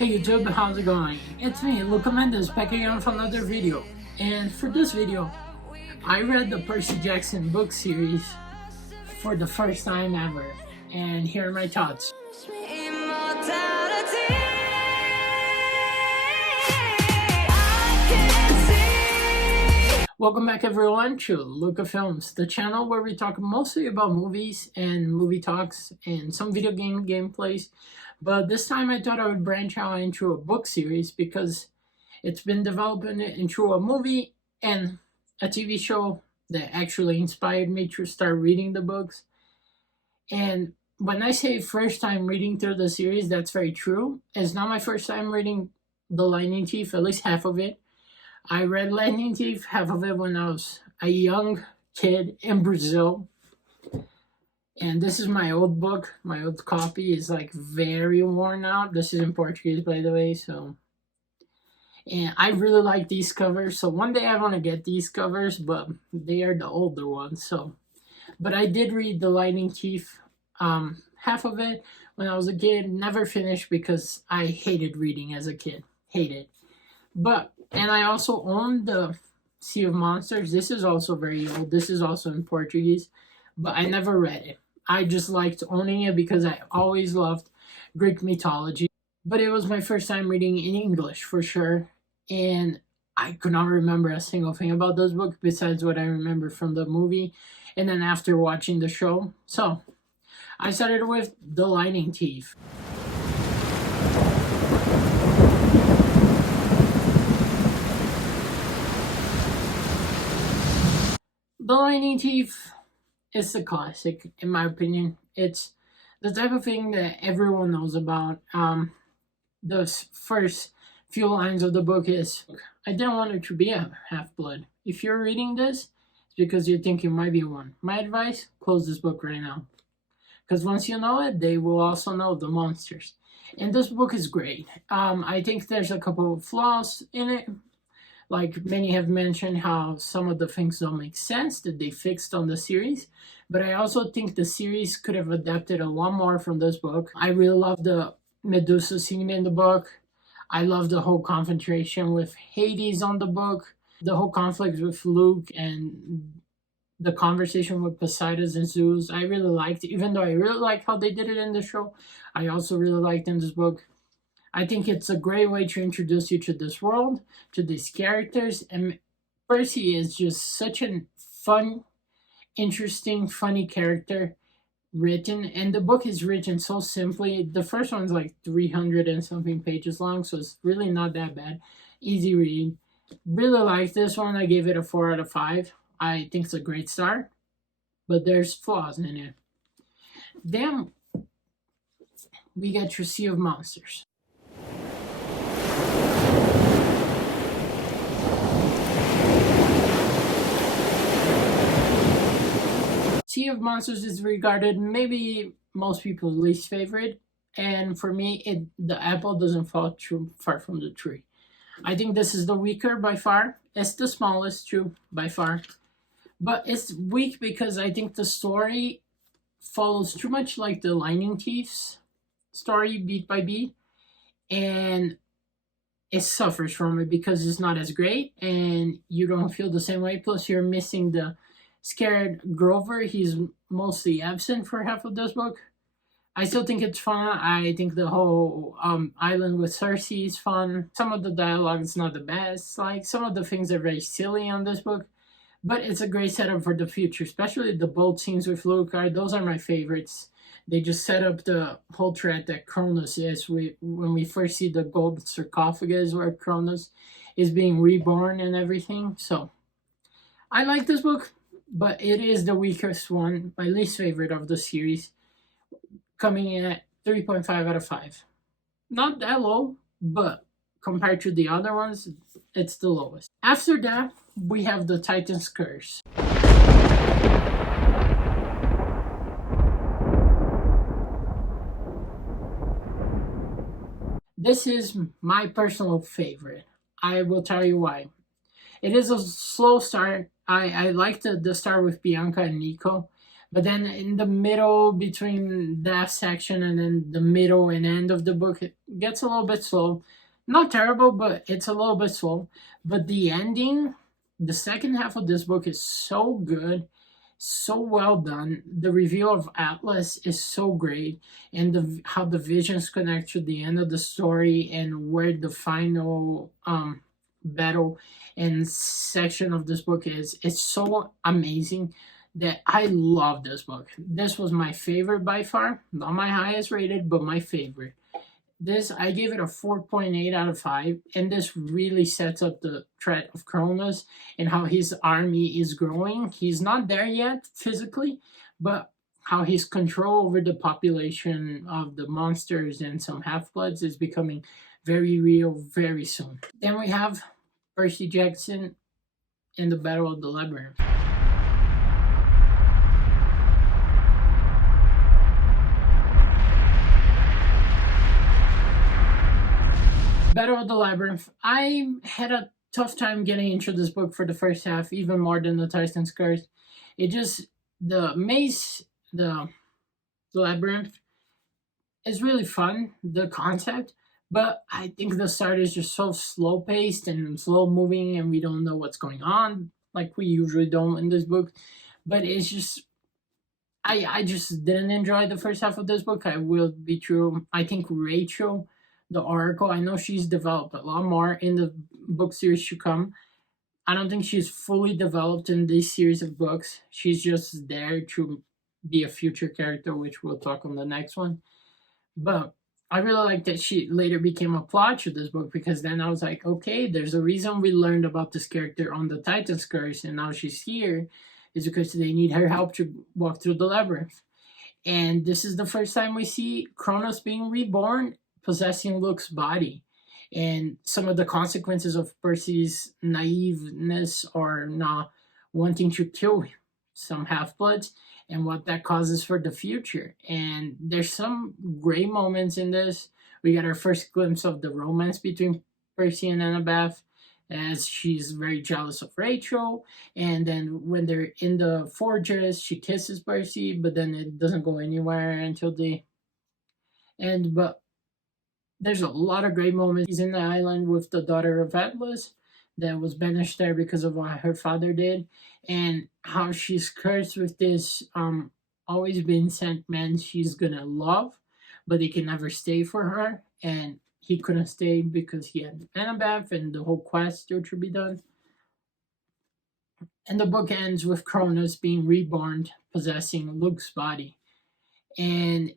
Hey YouTube, how's it going? It's me, Luca Mendes, back again for another video. And for this video, I read the Percy Jackson book series for the first time ever. And here are my thoughts. Welcome back everyone to Luca Films, the channel where we talk mostly about movies and movie talks and some video game gameplays. But this time I thought I would branch out into a book series because it's been developing into a movie and a TV show that actually inspired me to start reading the books. And when I say first time reading through the series, that's very true. It's not my first time reading The Lightning Thief, at least half of it. I read Lightning Thief, half of it when I was a young kid in Brazil. And this is my old book. My old copy is like very worn out. This is in Portuguese, by the way. And I really like these covers. So one day I want to get these covers, but they are the older ones. But I did read The Lightning Thief, half of it when I was a kid. Never finished because I hated reading as a kid. Hated. And I also own the Sea of Monsters. This is also very old. This is also in Portuguese, but I never read it. I just liked owning it because I always loved Greek mythology. But it was my first time reading in English for sure. And I could not remember a single thing about this book besides what I remember from the movie and then after watching the show. So I started with The Lightning Thief. The Lightning Thief is a classic, in my opinion. It's the type of thing that everyone knows about. The first few lines of the book is, I didn't want it to be a half-blood. If you're reading this, it's because you think you might be one. My advice, close this book right now. Because once you know it, they will also know the monsters. And this book is great. I think there's a couple of flaws in it. Like many have mentioned how some of the things don't make sense that they fixed on the series. But I also think the series could have adapted a lot more from this book. I really love the Medusa scene in the book. I love the whole confrontation with Hades on the book. The whole conflict with Luke and the conversation with Poseidon and Zeus. I really liked it. Even though I really liked how they did it in the show, I also really liked in this book. I think it's a great way to introduce you to this world, to these characters, and Percy is just such a fun, interesting, funny character written, and the book is written so simply. The first one's like 300 and something pages long, so it's really not that bad. Easy read. Really like this one. I gave it a 4 out of 5. I think it's a great start, but there's flaws in it. Then we get to Sea of Monsters. Sea of Monsters is regarded maybe most people's least favorite, and for me, the apple doesn't fall too far from the tree. I think this is the weaker by far. It's the smallest too, by far. But it's weak because I think the story follows too much like the Lightning Thief's story, beat by beat, and it suffers from it because it's not as great, and you don't feel the same way. Plus, you're missing the scared Grover. He's mostly absent for half of this book. I still think it's fun. I think the whole island with Percy is fun. Some of the dialogue is not the best. Like, some of the things are very silly on this book, but it's a great setup for the future, especially the boat scenes with Luke. Those are my favorites. They just set up the whole threat that Cronus is. When we first see the gold sarcophagus where Cronus is being reborn and everything. So I like this book, but it is the weakest one, my least favorite of the series, coming in at 3.5 out of 5. Not that low, but compared to the other ones, it's the lowest. After that, we have The Titan's Curse. This is my personal favorite. I will tell you why. It is a slow start. I like the start with Bianca and Nico, But then in the middle between that section and then the middle and end of the book, it gets a little bit slow. Not terrible, but it's a little bit slow. But the ending, the second half of this book is so good, so well done. The reveal of Atlas is so great, and how the visions connect to the end of the story and where the final battle and section of this book is. It's so amazing that I love this book. This was my favorite by far. Not my highest rated, but my favorite. This, I gave it a 4.8 out of 5, and this really sets up the threat of Cronus and how his army is growing. He's not there yet physically, but how his control over the population of the monsters and some half-bloods is becoming very real very soon. Then we have Percy Jackson in the Battle of the Labyrinth. Battle of the Labyrinth. I had a tough time getting into this book for the first half, even more than the Titan's Curse. It just, the maze, the labyrinth is really fun, the concept, but I think the start is just so slow paced and slow moving, and we don't know what's going on, like we usually don't in this book. But it's just, I just didn't enjoy the first half of this book. I will be true. I think Rachel, the Oracle, I know she's developed a lot more in the book series to come. I don't think she's fully developed in this series of books. She's just there to be a future character, which we'll talk on the next one. But I really like that she later became a plot to this book, because then I was like, okay, there's a reason we learned about this character on the Titan's Curse, and now she's here is because they need her help to walk through the labyrinth. And this is the first time we see Kronos being reborn, possessing Luke's body. And some of the consequences of Percy's naiveness or not wanting to kill some half-bloods and what that causes for the future. And there's some great moments in this. We got our first glimpse of the romance between Percy and Annabeth, as she's very jealous of Rachel. And then when they're in the fortress, she kisses Percy, but then it doesn't go anywhere until the end. But there's a lot of great moments. He's in the island with the daughter of Atlas that was banished there because of what her father did, and how she's cursed with this always been sent man she's gonna love, but he can never stay for her, and he couldn't stay because he had Annabeth and the whole quest still to be done. And the book ends with Cronus being reborn, possessing Luke's body. And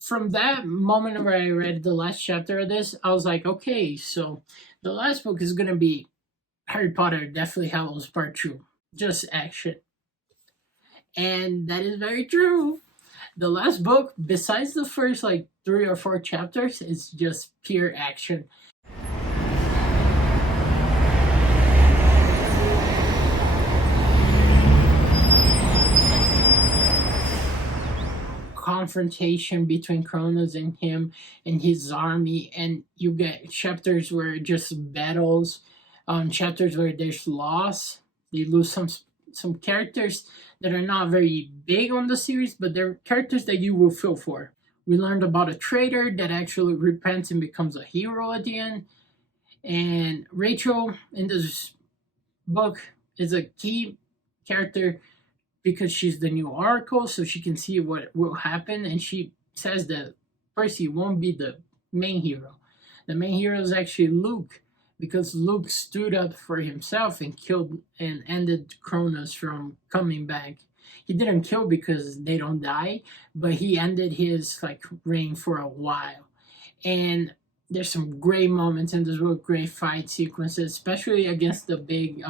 from that moment where I read the last chapter of this, I was like, okay, so the last book is gonna be Harry Potter Deathly Hallows Part 2. Just action. And that is very true. The last book, besides the first like 3 or 4 chapters, is just pure action. Confrontation between Cronus and him and his army, and you get chapters where just battles, chapters where there's loss. They lose some characters that are not very big on the series, but they're characters that you will feel for. We learned about a traitor that actually repents and becomes a hero at the end. And Rachel in this book is a key character because she's the new Oracle, so she can see what will happen, and she says that Percy won't be the main hero. The main hero is actually Luke, because Luke stood up for himself and killed and ended Cronus from coming back. He didn't kill because they don't die, but he ended his like reign for a while. And there's some great moments in this book, great fight sequences, especially against the big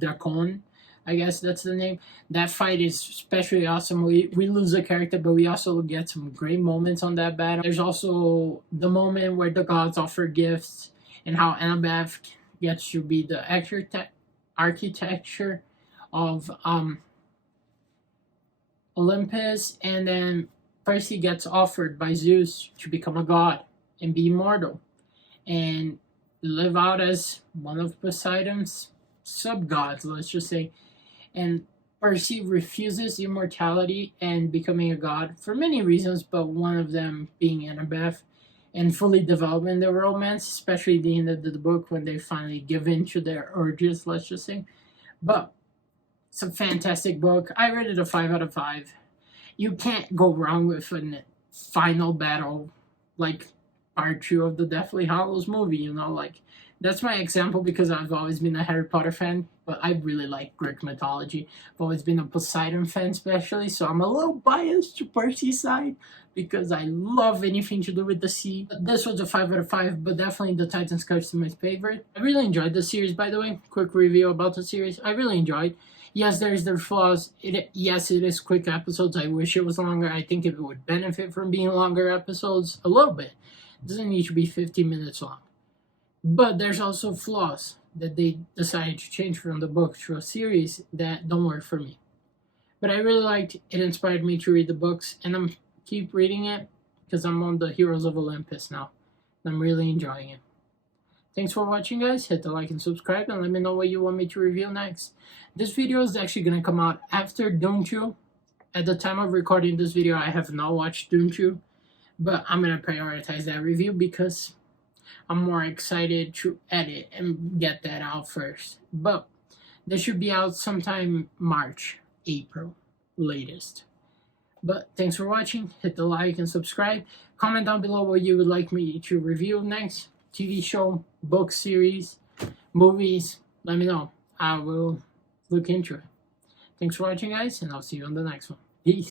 Dracon. I guess that's the name. That fight is especially awesome. We lose a character, but we also get some great moments on that battle. There's also the moment where the gods offer gifts, and how Annabeth gets to be the architecture of Olympus, and then Percy gets offered by Zeus to become a god and be immortal and live out as one of Poseidon's sub-gods, let's just say. And Percy refuses immortality and becoming a god for many reasons, but one of them being Annabeth and fully developing their romance, especially the end of the book when they finally give in to their urges, let's just say. But it's a fantastic book. I rated it a 5 out of 5. You can't go wrong with a final battle like part 2 of the Deathly Hallows movie, you know, like that's my example because I've always been a Harry Potter fan, but I really like Greek mythology. I've always been a Poseidon fan, especially, so I'm a little biased to Percy's side because I love anything to do with the sea. This was a 5 out of 5, but definitely the Titan's Curse is my favorite. I really enjoyed the series, by the way. Quick review about the series. I really enjoyed. Yes, there's their flaws. Yes, it is quick episodes. I wish it was longer. I think it would benefit from being longer episodes a little bit. It doesn't need to be 15 minutes long. But there's also flaws that they decided to change from the book to a series that don't work for me. But I really liked it. Inspired me to read the books, and I'm keep reading it because I'm on the Heroes of Olympus now. And I'm really enjoying it. Thanks for watching, guys. Hit the like and subscribe, and let me know what you want me to review next. This video is actually going to come out after Doom 2. At the time of recording this video, I have not watched Doom 2, but I'm going to prioritize that review because I'm more excited to edit and get that out first. But this should be out sometime March, April, latest. But thanks for watching. Hit the like and subscribe. Comment down below what you would like me to review next. TV show, book series, movies. Let me know. I will look into it. Thanks for watching, guys, and I'll see you on the next one.